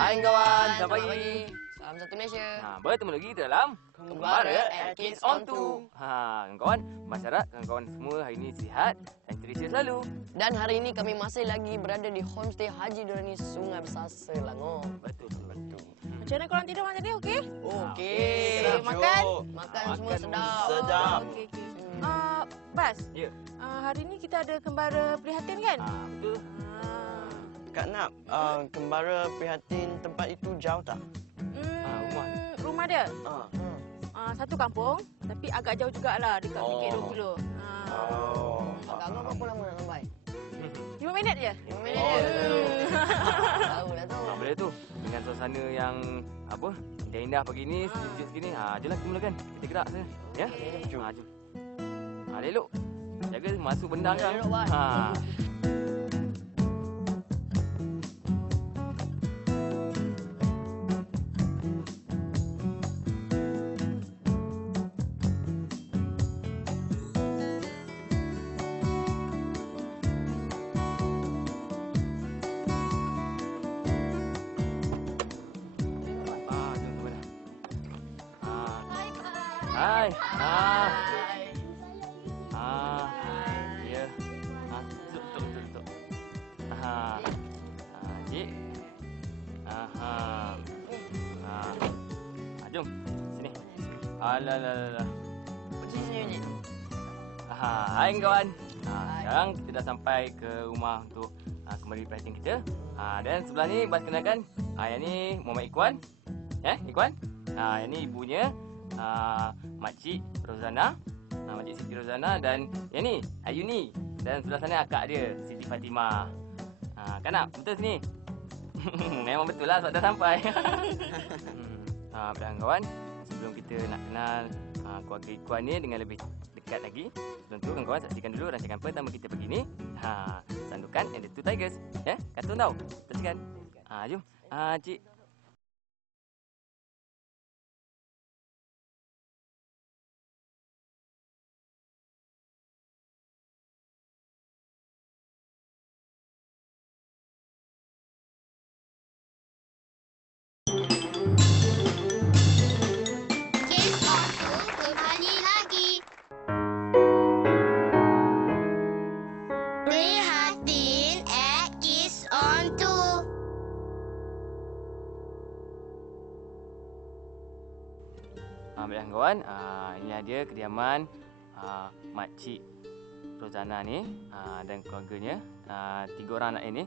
Hai kawan, selamat pagi. Salam satu Malaysia. Bertemu lagi dalam Kembara Air Kids on 2. kawan-kawan, masyarakat, kawan-kawan semua hari ini sihat dan ceria selalu. Dan hari ini kami masih lagi berada di homestay Haji Durrani Sungai Besar Selangor. Betul. Macam mana korang tidur malam tadi, okey? Okey. Makan? Makan semua sedap. Sedap. Okey. Bas, Ya. hari ni kita ada kembara prihatin kan? Betul. Kak Nak, kembara prihatin tempat itu jauh tak? Rumah. Rumah dia? Ah. Satu kampung, tapi agak jauh jugalah, dekat Bukit 2 kilo. Agak-agak berapa lama nak sampai? 5 minit je? 5 minit je. Tahu dah tu. Boleh tu. Dengan suasana yang indah-indah pagi ni, sejuk segini. Jomlah kita mulakan. Kita gerak sana. Ya? Jom. Elok. Jaga masuk benda kan. Elok, Wan. Hai. Ya. Tutup. Cik. Jom. Sini. Alah. Pergi sini, Cik. Hai kawan. Sekarang kita dah sampai ke rumah untuk kembali prihatin kita. Dan sebelah ni bas kenalkan. Yang ni Muhammad Ikhwan. Ikhwan. Yang ni ibunya Makcik Rozana. Makcik Siti Rozana dan yang ni Ayuni. Dan sebelah sana akak dia Siti Fatimah. Kan nak betul sini? Memang betul lah sebab dah sampai. Kawan, sebelum kita nak kenal keluarga Ikhwan ni dengan lebih dekat lagi, sebelum tu kawan saksikan dulu rancangan pertama kita pagi ni. Sandukan and the Two Tigers. Kartun tau. Saksikan. Jom. Cik. Kids on 2 kembali lagi. Prihatin at Kids on 2. Baiklah kawan, ini dia kediaman Makcik Rozana ni dan keluarganya, 3 orang anak ini.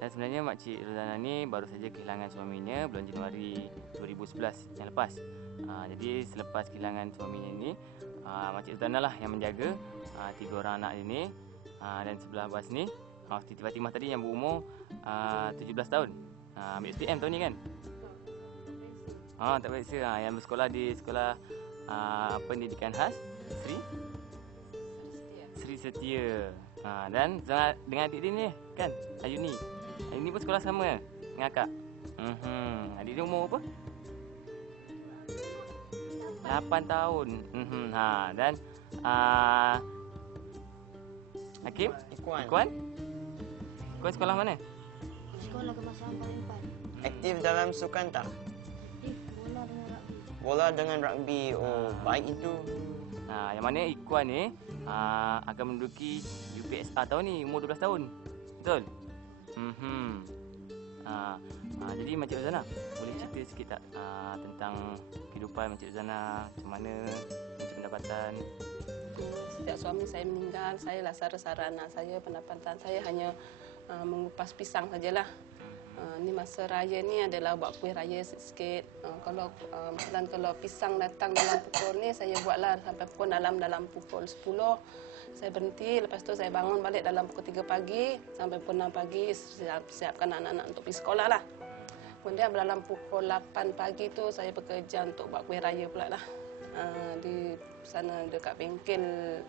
Dan sebenarnya Makcik Rozana ni baru saja kehilangan suaminya bulan Januari 2011 yang lepas. Jadi selepas kehilangan suaminya ni, Makcik Rozana lah yang menjaga 3 orang anak ini. Dan sebelah bas ni, Siti Fatimah tadi yang berumur 17 tahun. Ambil SPM tahun ni kan? Tak periksa. Yang bersekolah di sekolah pendidikan khas Sri Setia. Dan dengan adik dia ni kan, Ayuni. Ayuni pun sekolah sama dengan akak. Adik dia umur apa? 8 tahun. Dan Hakim? Ikhwan. Kau sekolah mana? Sekolah Kebangsaan Palembang. Aktif dalam sukan tak? Bola dengan rugby. Baik itu. Yang mana Ikhwan ni akan menduduki UPSR tahun ni, umur 12 tahun. Betul? Jadi Makcik Rozana, boleh cerita sikit tak tentang kehidupan Makcik Rozana, macam mana, macam pendapatan? Sejak suami saya meninggal, saya lah sara-sara anak saya. Pendapatan saya hanya mengupas pisang sajalah. Ni masa raya ni adalah buat kuih raya sikit. Kalau pisang datang dalam pukul ni, saya buatlah sampai pukul dalam pukul 10. Saya berhenti, lepas tu saya bangun balik dalam pukul 3 pagi sampai pukul 6 pagi, siapkan anak-anak untuk pergi sekolah lah. Kemudian dalam pukul 8 pagi tu saya bekerja untuk buat kuih raya pula lah. Di sana dekat bengkel,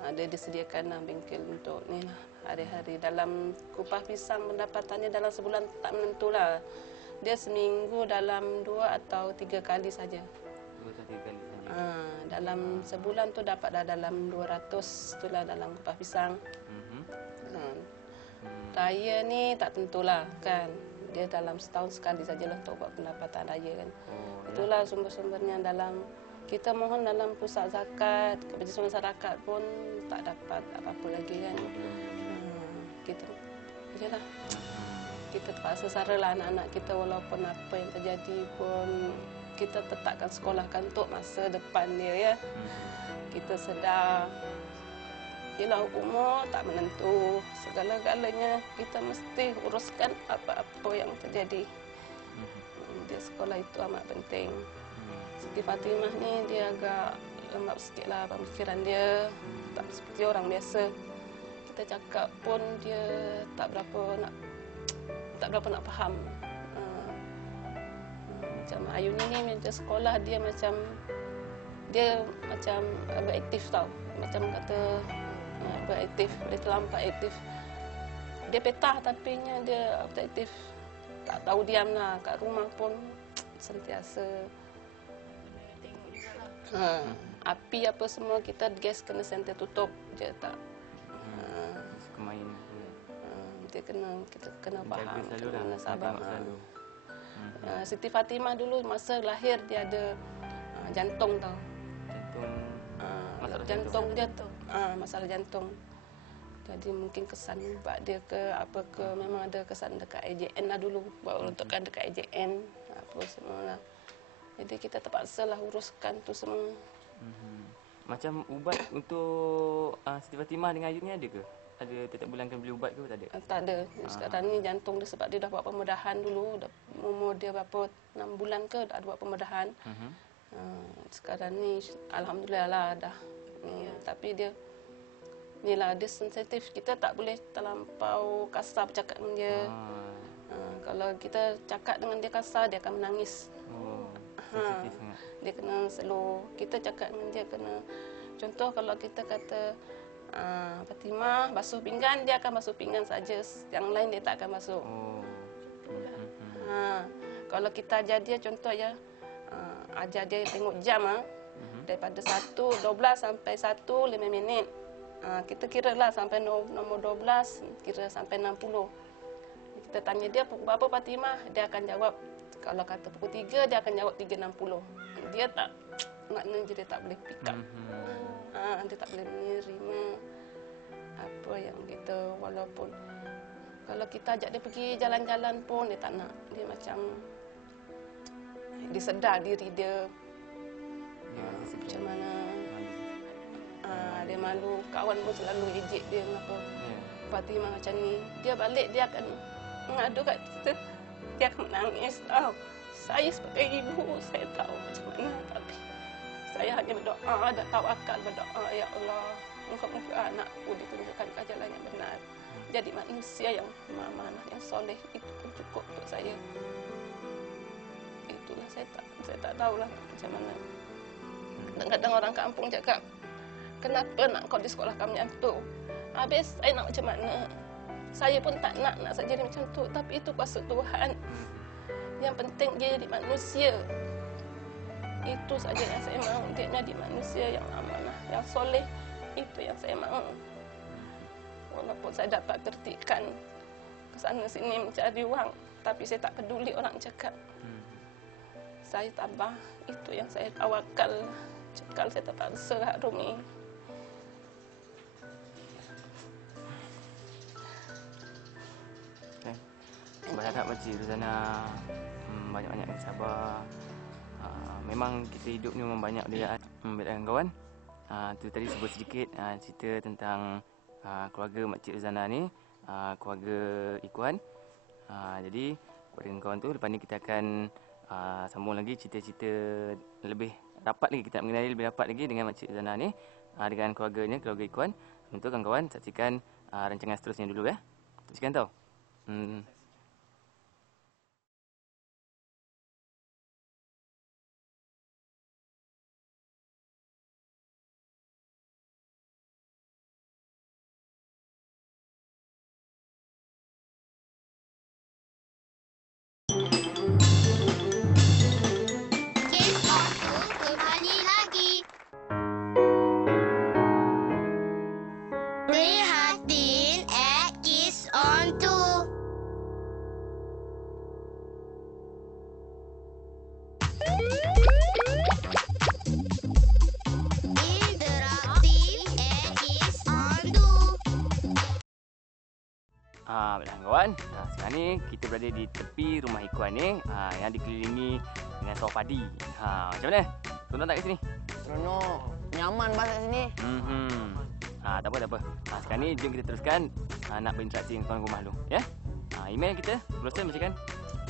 ada disediakan bengkel untuk ni lah. Hari-hari dalam kupas pisang pendapatannya dalam sebulan tak menentu lah. Dia seminggu dalam 2 atau 3 kali saja. 2 atau 3 kali saja. Dalam sebulan tu dapat dah dalam 200 itulah dalam kupas pisang. Raya ni tak tentulah kan. Dia dalam setahun sekali sajalah untuk buat pendapatan raya kan. Oh, Itulah sumber-sumbernya dalam kita mohon dalam pusat zakat, keberjasian masyarakat pun tak dapat apa-apa lagi kan. Kita jelah. Kita terpaksa saralah anak-anak kita walaupun apa yang terjadi pun kita tetapkan sekolahkan untuk masa depan dia ya. Kita sedar yelah umur tak menentu, segala-galanya kita mesti uruskan apa-apa yang terjadi. Dia sekolah itu amat penting. Siti Fatimah ni dia agak lembab sikit lah pemikiran dia, tak seperti orang biasa. Kita cakap pun dia tak berapa nak faham. Macam Ayu ni meja sekolah dia macam beraktif tau. Macam kata beraktif, boleh terlambat aktif. Dia petah tapi dia aktif. Tak tahu diam lah kat rumah pun sentiasa. Api apa semua kita gas kena sentiasa tutup je tak. Suka main. Dia kita kena faham, Selalu dah. kena sabar. Selalu. Siti Fatimah dulu masa lahir dia ada jantung tau. Jantung. Masalah jantung. Jadi mungkin kesan ubat dia ke apa ke memang ada kesan dekat AJN lah dulu. Buat untukkan dekat AJN apa semua lah. Jadi kita terpaksalah uruskan tu semua. Macam ubat untuk Siti Fatimah dengan Ayu ni ada ke? Ada tiap bulan kena beli ubat ke tak ada? Tak ada. Sekarang ni jantung dia sebab dia dah buat pembedahan dulu. Umur dia berapa 6 bulan ke dah buat pembedahan. Sekarang ni alhamdulillah lah dah. Tapi dia inilah dia sensitif. Kita tak boleh terlampau kasar bercakap dengan dia. Kalau kita cakap dengan dia kasar dia akan menangis. Sensitif sangat. Dia kena slow. Kita cakap dengan dia kena contoh kalau kita kata Fatimah basuh pinggan, dia akan basuh pinggan saja. Yang lain dia tak akan basuh. Kalau kita ajar dia contoh ya, ajar dia tengok jam daripada 1:12 sampai 1:05 minit. Kita kira lah sampai nombor 12, kira sampai 60. Kita tanya dia pukul berapa Fatimah, dia akan jawab. Kalau kata pukul 3, dia akan jawab 3:60. Dia tak, maknanya dia tak boleh pick up. Dia tak boleh menerima apa yang kita, walaupun kalau kita ajak dia pergi jalan-jalan pun dia tak nak. Dia macam dia sedar diri dia macam mana. Dia malu. Kawan pun selalu ejek dia kenapa Fatimah macam ni. Dia balik dia akan mengadu kat kita. Dia akan menangis tau. Saya sebagai ibu saya tahu macam mana, tapi saya hanya berdoa dan tawakal berdoa, ya Allah, moga-moga anakku ditunjukkan ke jalan yang benar. Jadi manusia yang amanah, yang soleh, itu pun cukup untuk saya. Itulah saya tak tahulah macam mana. Kadang-kadang orang kampung cakap, kenapa nak kau di sekolah kami macam tu? Habis saya nak macam mana? Saya pun tak nak saya jadi macam tu, tapi itu kuasa Tuhan. Yang penting dia jadi manusia. Itu saja yang saya mahu. Dia jadi manusia yang amanah, yang soleh. Itu yang saya mahu. Walaupun saya dapat tertikan ke sana sini mencari wang, tapi saya tak peduli orang cakap. Saya tabah. Itu yang saya tawakal. Cekal saya terpaksa harum ni. Berharap Makcik Rozana banyak-banyak yang sabar. Memang kita hidup ni memang banyak dia membedakan kawan. Tu tadi sebut sedikit cerita tentang keluarga Makcik Rozana ni, keluarga Ikuan. Jadi kepada kawan tu, lepas ni kita akan sambung lagi cerita-cerita lebih rapat lagi, kita nak mengenali lebih rapat lagi dengan Makcik Rozana ni, dengan keluarganya, keluarga Ikuan. Untuk kawan-kawan saksikan rancangan seterusnya dulu ya. Saksikan tau. Kids on 2 kembali lagi. Prihatin at Kids on 2. Interaktif X on 2. Baiklah kawan. Sekarang ni kita berada di tepi rumah Ikuan ni yang dikelilingi dengan sawah padi. Macam mana? Tuan tak kat sini? Seronok. Nyaman bahasa sini. Tak apa. Sekarang ni jom kita teruskan nak berinteraksi dengan kawan rumah dulu. Ya? Email kita, Rosen bacakan.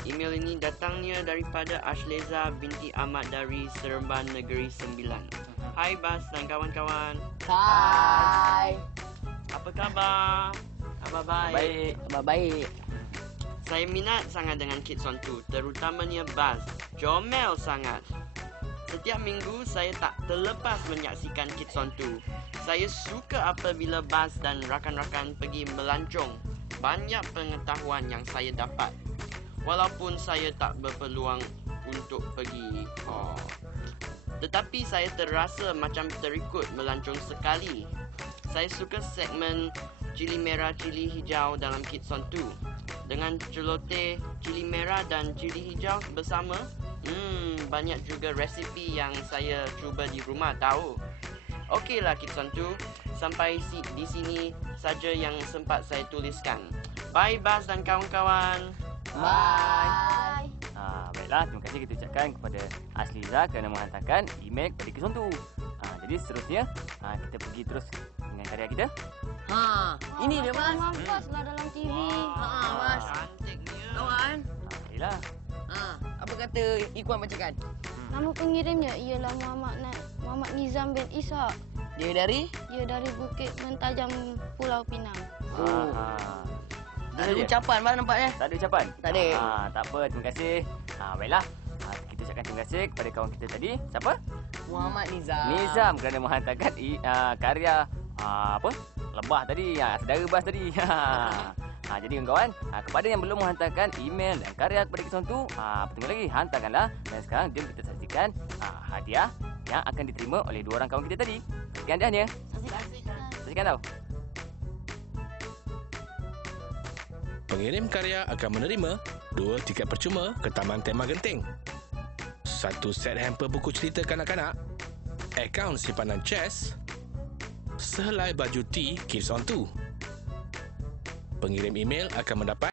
Email ini datangnya daripada Ashleza binti Ahmad dari Seremban Negeri Sembilan. Hai Bas dan kawan-kawan. Hai. Apa khabar? Khabar baik. Baik. Khabar baik. Saya minat sangat dengan Kids on 2, terutamanya Bas. Comel sangat. Setiap minggu saya tak terlepas menyaksikan Kids on 2. Saya suka apabila Bas dan rakan-rakan pergi melancong. Banyak pengetahuan yang saya dapat. Walaupun saya tak berpeluang untuk pergi. Tetapi saya terasa macam terikut melancong sekali. Saya suka segmen cili merah, cili hijau dalam Kids on 2. Dengan celoteh cili merah dan cili hijau bersama, banyak juga resipi yang saya cuba di rumah tahu. Okeylah Kids on 2, sampai di sini saja yang sempat saya tuliskan. Bye Bas dan kawan-kawan. Bye. Baiklah, terima kasih kita ucapkan kepada Asliza kerana menghantarkan email kepada Kids on 2. Jadi seterusnya kita pergi terus dengan karya kita. Ini dia Mas. Mampas lah dalam TV. Mas. Cantiknya. Kawan. Baiklah. Apa kata Ikuan bacakan? Nama pengirimnya ialah Muhammad Nizam bin Ishak. Dia dari? Ia dari Bukit Mentajam, Pulau Pinang. Tak ada ucapan Mas nampaknya. Tak ada ucapan? Tak ada. Tak apa, terima kasih. Baiklah. Kita ucapkan terima kasih kepada kawan kita tadi. Siapa? Muhammad Nizam. Nizam kerana menghantarkan karya lebah tadi, saudara Bas tadi. Jadi kawan-kawan, kepada yang belum menghantarkan email dan karya kepada Kids on 2, tunggu lagi, hantarkanlah. Dan sekarang jom kita saksikan hadiah yang akan diterima oleh dua orang kawan kita tadi. Saksikan hadiahnya. Saksikan tau. Pengirim karya akan menerima 2 tiket percuma ke Taman Tema Genting, 1 set hamper buku cerita kanak-kanak, akaun simpanan chess, sehelai baju T Kids on 2. Pengirim email akan mendapat